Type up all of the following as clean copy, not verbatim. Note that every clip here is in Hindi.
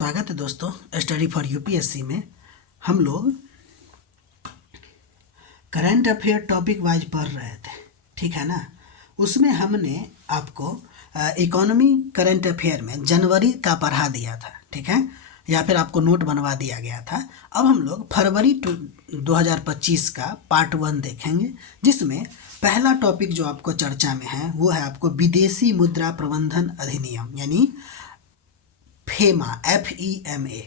स्वागत है दोस्तों स्टडी फॉर यूपीएससी में। हम लोग करंट अफेयर टॉपिक वाइज पढ़ रहे थे, ठीक है ना। उसमें हमने आपको इकोनॉमी करंट अफेयर में जनवरी का पढ़ा दिया था, ठीक है, या फिर आपको नोट बनवा दिया गया था। अब हम लोग फरवरी 2025 का पार्ट 1 देखेंगे, जिसमें पहला टॉपिक जो आपको चर्चा में है वो है आपको विदेशी मुद्रा प्रबंधन अधिनियम यानी फेमा, FEMA,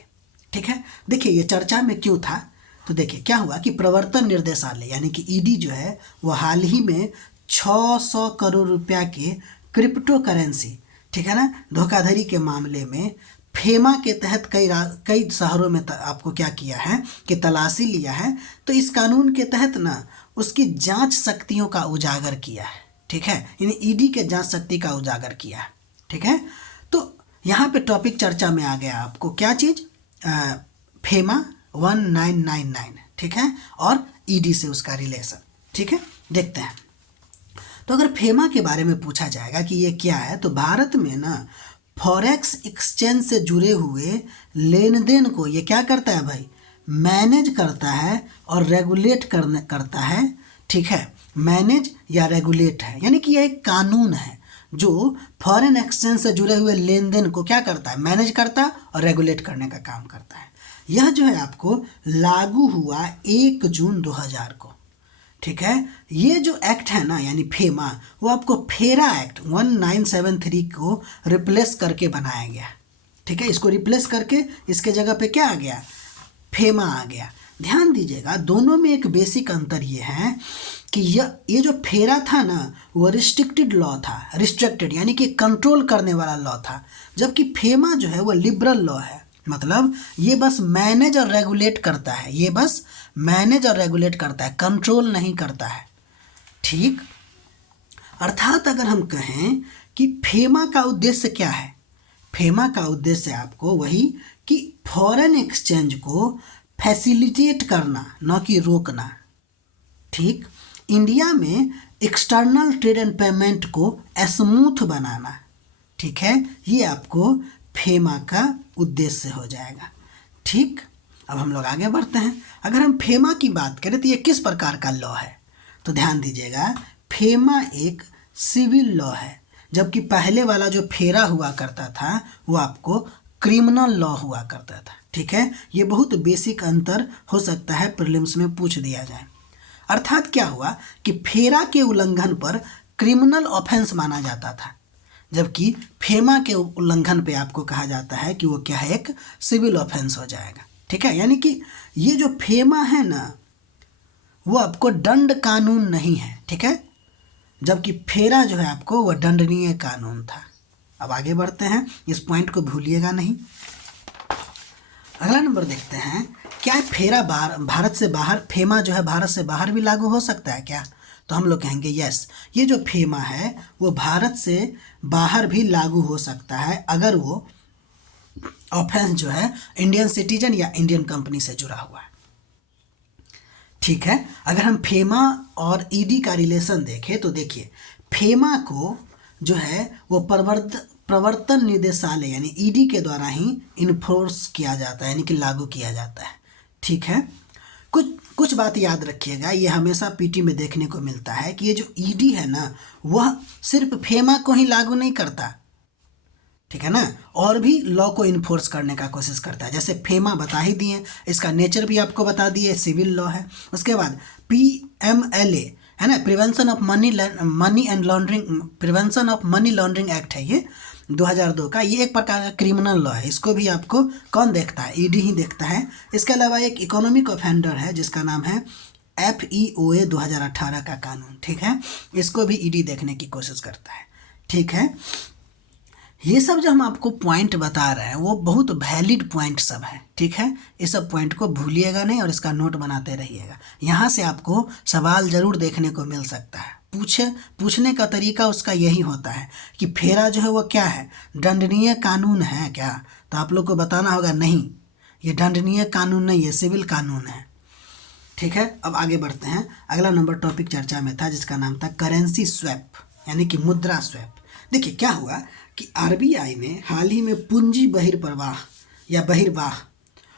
ठीक है। देखिए ये चर्चा में क्यों था, तो देखिए क्या हुआ कि प्रवर्तन निर्देशालय यानी कि ईडी जो है वो हाल ही में 600 करोड़ रुपया के क्रिप्टो करेंसी, ठीक है ना, धोखाधड़ी के मामले में फेमा के तहत कई शहरों में आपको क्या किया है कि तलाशी लिया है। तो इस कानून के तहत ना उसकी जांच शक्तियों का उजागर किया है, ठीक है, यानी ईडी के जांच शक्ति का उजागर किया है, ठीक है। तो यहाँ पे टॉपिक चर्चा में आ गया आपको क्या चीज़, फेमा 1999, ठीक है, और ईडी से उसका रिलेशन, ठीक है। देखते हैं तो अगर फेमा के बारे में पूछा जाएगा कि ये क्या है, तो भारत में ना फॉरेक्स एक्सचेंज से जुड़े हुए लेन देन को ये क्या करता है भाई, मैनेज करता है और रेगुलेट करता है, ठीक है। मैनेज या रेगुलेट है, यानी कि यह एक कानून है जो फॉरेन एक्सचेंज से जुड़े हुए लेन देन को क्या करता है, मैनेज करता है और रेगुलेट करने का काम करता है। यह जो है आपको लागू हुआ 1 जून 2000 को, ठीक है। ये जो एक्ट है ना यानी फेमा, वो आपको फेरा एक्ट 1973 को रिप्लेस करके बनाया गया, ठीक है। इसको रिप्लेस करके इसके जगह पे क्या आ गया, फेमा आ गया। ध्यान दीजिएगा दोनों में एक बेसिक अंतर ये है कि ये जो फेरा था ना वो रिस्ट्रिक्टेड लॉ था, रिस्ट्रिक्टेड यानी कि कंट्रोल करने वाला लॉ था, जबकि फेमा जो है वो लिबरल लॉ है। मतलब ये बस मैनेज और रेगुलेट करता है, ये बस मैनेज और रेगुलेट करता है, कंट्रोल नहीं करता है, ठीक। अर्थात अगर हम कहें कि फेमा का उद्देश्य क्या है, फेमा का उद्देश्य आपको वही कि फॉरेन एक्सचेंज को फैसिलिटेट करना, न कि रोकना, ठीक। इंडिया में एक्सटर्नल ट्रेड एंड पेमेंट को स्मूथ बनाना, ठीक है, ये आपको फेमा का उद्देश्य हो जाएगा, ठीक। अब हम लोग आगे बढ़ते हैं। अगर हम फेमा की बात करें तो ये किस प्रकार का लॉ है, तो ध्यान दीजिएगा फेमा एक सिविल लॉ है, जबकि पहले वाला जो फेरा हुआ करता था वो आपको क्रिमिनल लॉ हुआ करता था, ठीक है। ये बहुत बेसिक अंतर हो सकता है प्रीलिम्स में पूछ दिया जाए। अर्थात क्या हुआ कि फेरा के उल्लंघन पर क्रिमिनल ऑफेंस माना जाता था, जबकि फेमा के उल्लंघन पे आपको कहा जाता है कि वो क्या है, एक सिविल ऑफेंस हो जाएगा, ठीक है। यानी कि ये जो फेमा है ना वो आपको दंड कानून नहीं है, ठीक है, जबकि फेरा जो है आपको वो दंडनीय कानून था। अब आगे बढ़ते हैं, इस पॉइंट को भूलिएगा नहीं। अगला नंबर देखते हैं, क्या फेरा भारत से बाहर, फेमा जो है भारत से बाहर भी लागू हो सकता है क्या, तो हम लोग कहेंगे यस, ये जो फेमा है वो भारत से बाहर भी लागू हो सकता है अगर वो ऑफेंस जो है इंडियन सिटीजन या इंडियन कंपनी से जुड़ा हुआ है, ठीक है। अगर हम फेमा और ईडी का रिलेशन देखें तो देखिए फेमा को जो है वो प्रवर्तन निर्देशालय यानी ईडी के द्वारा ही इन्फोर्स किया जाता है, यानी कि लागू किया जाता है, ठीक है। कुछ बात याद रखिएगा, ये हमेशा पीटी में देखने को मिलता है कि ये जो ईडी है ना वह सिर्फ फेमा को ही लागू नहीं करता, ठीक है ना, और भी लॉ को इन्फोर्स करने का कोशिश करता है। जैसे फेमा बता ही दिए, इसका नेचर भी आपको बता दिए, सिविल लॉ है। उसके बाद PMLA है ना, prevention of money and laundering, prevention of money laundering act है ये 2002 का, ये एक प्रकार का क्रिमिनल लॉ है। इसको भी आपको कौन देखता है, ईडी ही देखता है। इसके अलावा एक इकोनॉमिक ऑफेंडर है जिसका नाम है FEOA 2018 का कानून, ठीक है, इसको भी ईडी देखने की कोशिश करता है, ठीक है। ये सब जो हम आपको पॉइंट बता रहे हैं वो बहुत वैलिड पॉइंट सब है, ठीक है। इस सब पॉइंट को भूलिएगा नहीं और इसका नोट बनाते रहिएगा। यहाँ से आपको सवाल ज़रूर देखने को मिल सकता है। पूछने का तरीका उसका यही होता है कि फेरा जो है वो क्या है, दंडनीय कानून है क्या, तो आप लोग को बताना होगा नहीं, ये दंडनीय कानून नहीं, ये सिविल कानून है, ठीक है। अब आगे बढ़ते हैं। अगला नंबर टॉपिक चर्चा में था जिसका नाम था करेंसी स्वैप यानी कि मुद्रा स्वैप। देखिए क्या हुआ कि RBI ने हाल ही में पूंजी बहिर्प्रवाह या बहिर्वाह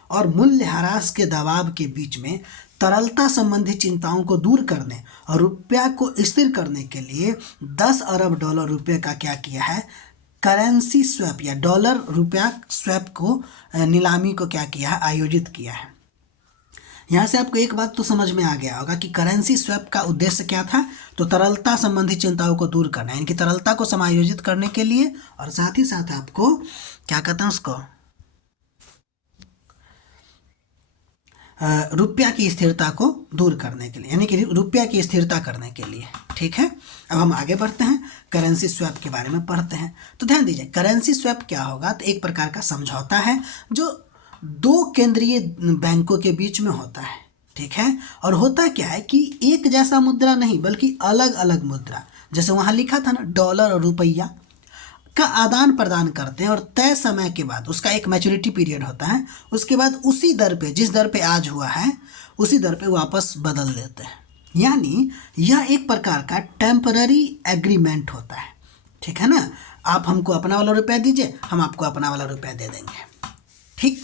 और मूल्यह्रास के दबाव के बीच में तरलता संबंधी चिंताओं को दूर करने और रुपया को स्थिर करने के लिए 10 अरब डॉलर रुपये का क्या किया है, करेंसी स्वैप या डॉलर रुपया स्वैप को नीलामी को क्या किया है, आयोजित किया है। यहाँ से आपको एक बात तो समझ में आ गया होगा कि करेंसी स्वैप का उद्देश्य क्या था, तो तरलता संबंधी चिंताओं को दूर करना, यानी कि तरलता को समायोजित करने के लिए, और साथ ही साथ आपको क्या कहते हैं उसको, रुपया की स्थिरता को दूर करने के लिए, यानी कि रुपया की स्थिरता करने के लिए। ठीक है, अब हम आगे बढ़ते हैं, करेंसी स्वैप के बारे में पढ़ते हैं। तो ध्यान दीजिए, करेंसी स्वैप क्या होगा, तो एक प्रकार का समझौता है जो दो केंद्रीय बैंकों के बीच में होता है। ठीक है, और होता क्या है कि एक जैसा मुद्रा नहीं बल्कि अलग अलग मुद्रा, जैसे वहाँ लिखा था ना डॉलर और रुपया का आदान प्रदान करते हैं, और तय समय के बाद उसका एक मैच्योरिटी पीरियड होता है, उसके बाद उसी दर पे, जिस दर पे आज हुआ है उसी दर पे वापस बदल देते हैं। यानी यह एक प्रकार का टेम्पररी एग्रीमेंट होता है। ठीक है ना, आप हमको अपना वाला रुपया दीजिए, हम आपको अपना वाला रुपया दे देंगे। ठीक,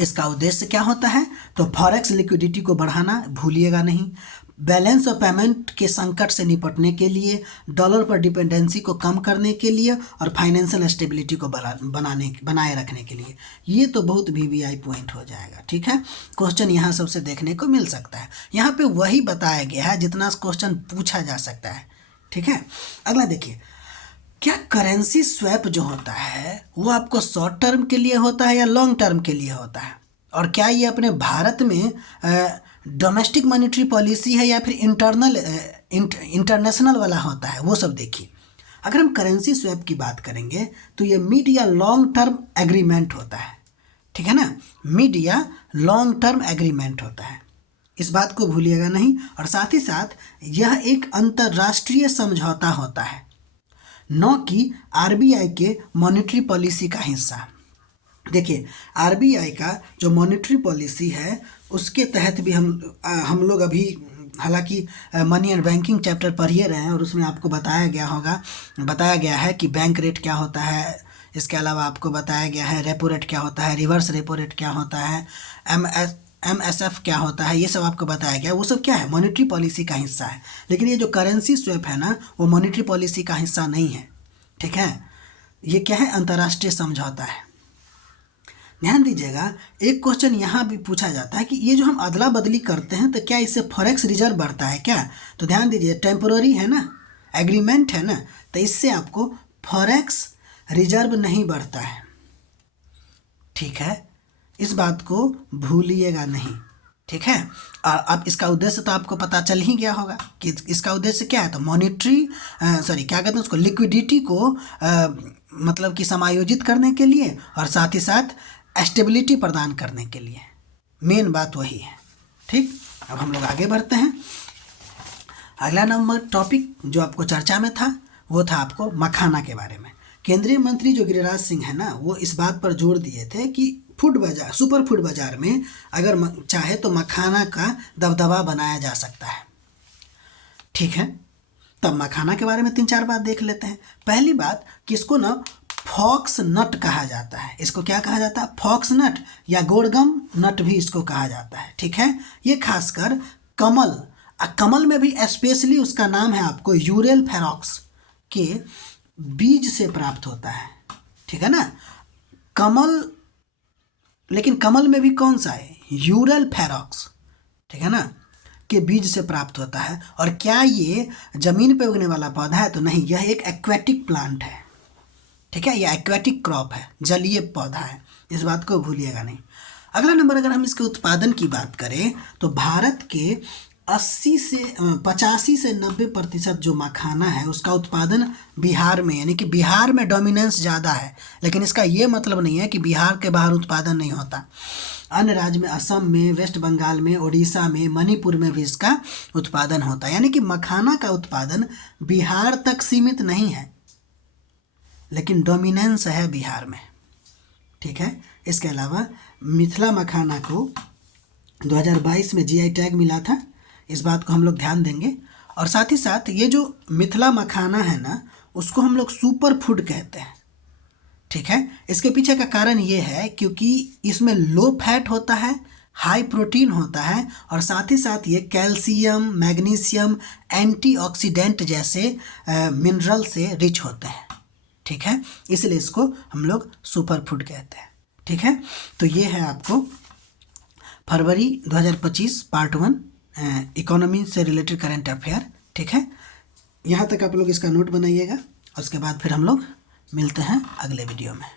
इसका उद्देश्य क्या होता है, तो फॉरेक्स लिक्विडिटी को बढ़ाना, भूलिएगा नहीं, बैलेंस ऑफ पेमेंट के संकट से निपटने के लिए, डॉलर पर डिपेंडेंसी को कम करने के लिए, और फाइनेंशियल स्टेबिलिटी को बनाए रखने के लिए। ये तो बहुत वीवीआई पॉइंट हो जाएगा। ठीक है, क्वेश्चन यहाँ सबसे देखने को मिल सकता है। यहाँ पे वही बताया गया है जितना क्वेश्चन पूछा जा सकता है। ठीक है, अगला देखिए, क्या करेंसी स्वैप जो होता है वो आपको शॉर्ट टर्म के लिए होता है या लॉन्ग टर्म के लिए होता है, और क्या ये अपने भारत में डोमेस्टिक मॉनेटरी पॉलिसी है या फिर इंटरनेशनल वाला होता है, वो सब देखिए। अगर हम करेंसी स्वैप की बात करेंगे तो ये मिड या लॉन्ग टर्म एग्रीमेंट होता है। ठीक है ना, मिड या लॉन्ग टर्म एग्रीमेंट होता है, इस बात को भूलिएगा नहीं। और साथ ही साथ यह एक अंतर्राष्ट्रीय समझौता होता है, न कि आरबीआई के मॉनेटरी पॉलिसी का हिस्सा। देखिए, आरबीआई का जो मॉनेटरी पॉलिसी है उसके तहत भी हम लोग अभी हालांकि मनी एंड बैंकिंग चैप्टर पढ़ ही रहे हैं, और उसमें आपको बताया गया है कि बैंक रेट क्या होता है। इसके अलावा आपको बताया गया है रेपो रेट क्या होता है, रिवर्स रेपो रेट क्या होता है, MSF क्या होता है, ये सब आपको बताया गया। वो सब क्या है, मॉनेटरी पॉलिसी का हिस्सा है। लेकिन ये जो करेंसी स्वैप है ना, वो मॉनेटरी पॉलिसी का हिस्सा नहीं है। ठीक है, ये क्या है, अंतर्राष्ट्रीय समझौता है। ध्यान दीजिएगा, एक क्वेश्चन यहाँ भी पूछा जाता है कि ये जो हम अदला बदली करते हैं तो क्या इससे फॉरेक्स रिजर्व बढ़ता है क्या, तो ध्यान दीजिए, टेम्पोररी है ना, एग्रीमेंट है ना, तो इससे आपको फॉरेक्स रिजर्व नहीं बढ़ता है। ठीक है, इस बात को भूलिएगा नहीं। ठीक है, और अब इसका उद्देश्य तो आपको पता चल ही गया होगा कि इसका उद्देश्य क्या है, तो क्या कहते हैं उसको, लिक्विडिटी को मतलब कि समायोजित करने के लिए, और साथ ही साथ स्टेबिलिटी प्रदान करने के लिए। मेन बात वही है। ठीक, अब हम लोग आगे बढ़ते हैं। अगला नंबर टॉपिक जो आपको चर्चा में था वो था आपको मखाना के बारे में। केंद्रीय मंत्री जो गिरिराज सिंह है ना, वो इस बात पर जोर दिए थे कि सुपर फूड बाजार में अगर चाहे तो मखाना का दबदबा बनाया जा सकता है। ठीक है, तब मखाना के बारे में 3-4 बात देख लेते हैं। पहली बात कि इसको ना फॉक्स नट कहा जाता है। इसको क्या कहा जाता है, फॉक्स नट या गोड़गम नट भी इसको कहा जाता है। ठीक है, ये खासकर कमल में भी स्पेशली उसका नाम है आपको यूरेल फेरॉक्स के बीज से प्राप्त होता है। ठीक है ना, लेकिन कमल में भी कौन सा है, यूरेल फेरॉक्स। ठीक है ना, के बीज से प्राप्त होता है। और क्या ये जमीन पे उगने वाला पौधा है, तो नहीं, यह एक एक्वेटिक प्लांट है। ठीक है, यह एक्वेटिक क्रॉप है, जलीय पौधा है, इस बात को भूलिएगा नहीं। अगला नंबर, अगर हम इसके उत्पादन की बात करें तो भारत के 85 से 90% जो मखाना है उसका उत्पादन बिहार में, यानी कि बिहार में डोमिनेंस ज़्यादा है। लेकिन इसका ये मतलब नहीं है कि बिहार के बाहर उत्पादन नहीं होता। अन्य राज्य में, असम में, वेस्ट बंगाल में, उड़ीसा में, मणिपुर में भी इसका उत्पादन होता है। यानी कि मखाना का उत्पादन बिहार तक सीमित नहीं है, लेकिन डोमिनेंस है बिहार में। ठीक है, इसके अलावा मिथिला मखाना को 2022 में जीआई टैग मिला था, इस बात को हम लोग ध्यान देंगे। और साथ ही साथ ये जो मिथिला मखाना है ना, उसको हम लोग सुपर फूड कहते हैं। ठीक है। इसके पीछे का कारण ये है क्योंकि इसमें लो फैट होता है, हाई प्रोटीन होता है और साथ ही साथ ये कैल्शियम, मैग्नीशियम, एंटीऑक्सीडेंट जैसे मिनरल से रिच होते हैं। ठीक है, इसलिए इसको हम लोग सुपर फूड कहते हैं। ठीक है, तो ये है आपको फरवरी 2025 पार्ट 1 इकोनॉमी से रिलेटेड करंट अफेयर। ठीक है, यहाँ तक आप लोग इसका नोट बनाइएगा, उसके बाद फिर हम लोग मिलते हैं अगले वीडियो में।